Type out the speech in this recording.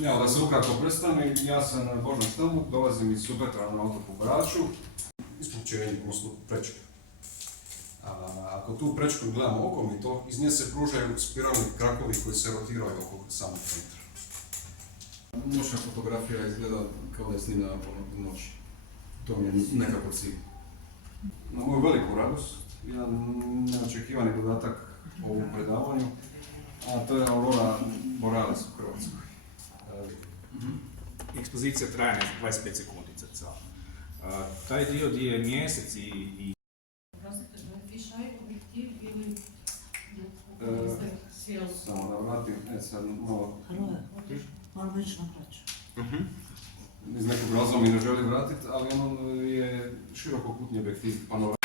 Ja, da se ukratko predstavim, ja sam Božan Stelmuk, dolazim iz Supetra na otoku Braču, isključenje, odnosno prečke. Ako tu prečku gledamo okomito, iz nje se pružaju spiralni krakovi koji se rotiraju oko samog centra. Noćna fotografija izgleda kao da je snimljena po noći. To mi je nekako cilj. Na moju veliku radost, jedan neočekivani dodatak ovom predavanju, a to je Aurora Borealis u Hrvatskoj. Ekspozicija traje 25 sekundica. Taj dio gdje je mjesec i... Prostite, višaj objektiv ili... Samo da vratim, sad malo... Malo više napraću. Iz nekog razloga mi ne želi vratiti, ali on je širokokutni objektiv panorama.